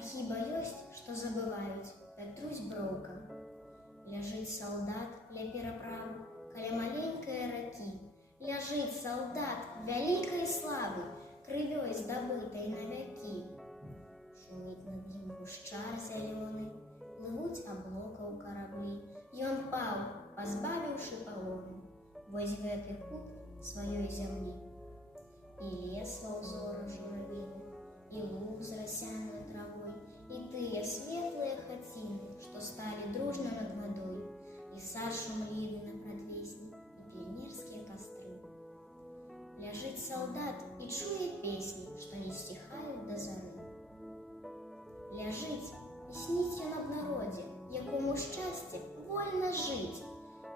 А хіба ёсць, што забываюць, Пятрусь броўка. Ляжыць салдат ля пераправы, каля маленькае ракі. Ляжыць салдат вялікай славы, крывёй здабытай на вякі. Шуміць над ім гушчар зялёны, плывуць аблокаў караблі. Ён паў, пазбавіўшы палону, вось гэты кут сваёй зямлі. І лес ва ўзоры журавіны, і луг з расянай травой, і тыя светлыя хаціны, што сталі дружна над вадой, і сад шумлівы на прадвесні, і піянерскія кастры. Ляжыць салдат і чуе песні, што не сціхаюць да зары. Ляжыць і сніць ён аб народзе, якому шчасце вольна жыць,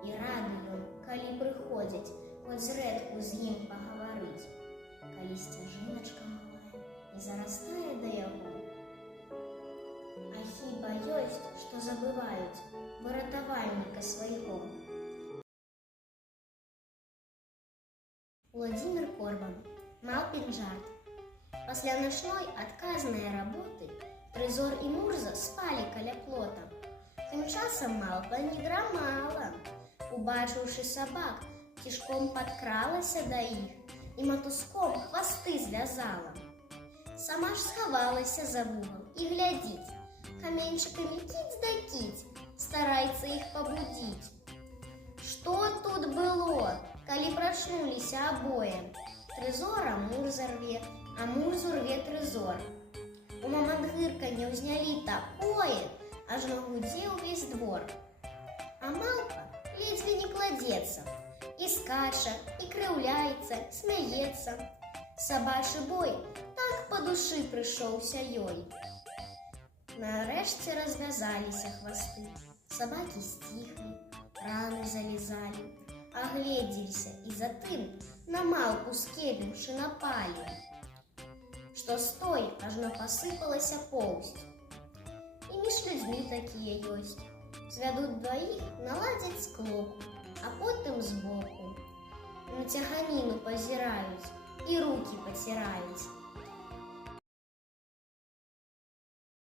і рады ён, калі прыходзяць, хоць зрэдку з ім пагаварыць, калі сцяжыначка малая і зарастае да яго. А хіба ёсць, што забываюць выратавальніка свайго? Владимир Корбан. Малпін жарт. Пасля начной адказнай работы Трызор і Мурза спалі каля плота. Тым часам Малпа не драмала. Убачыўшы сабак, цішком падкралася да іх і матуском хвасты звязала. Сама ж схавалася за вугал і глядзіць, каменьчыкамі кіць да кіць, стараецца іх пабудзіць. Што тут было, калі прачнуліся абое? Трызора Мурза рве, а Мурзу рве Трызор. У момант гыркання ўзнялі такое, ажно гудзе ўвесь двор. А Малпа ледзьве не кладзецца, і скача, і крыўляецца, смяецца. Сабачы бой так па душы прыйшоўся ёй. Нарэшце развязаліся хвасты, сабакі сціхлі, раны залізалі, агледзеліся і затым на Малпу скебіўшы напалі, што стой ажно пасыпалася поўсць. І між людзьмі такія ёсць. Звядуць дваіх, наладзяць склоку, а потым збоку на цяганіну пазіраюць і рукі паціраюць.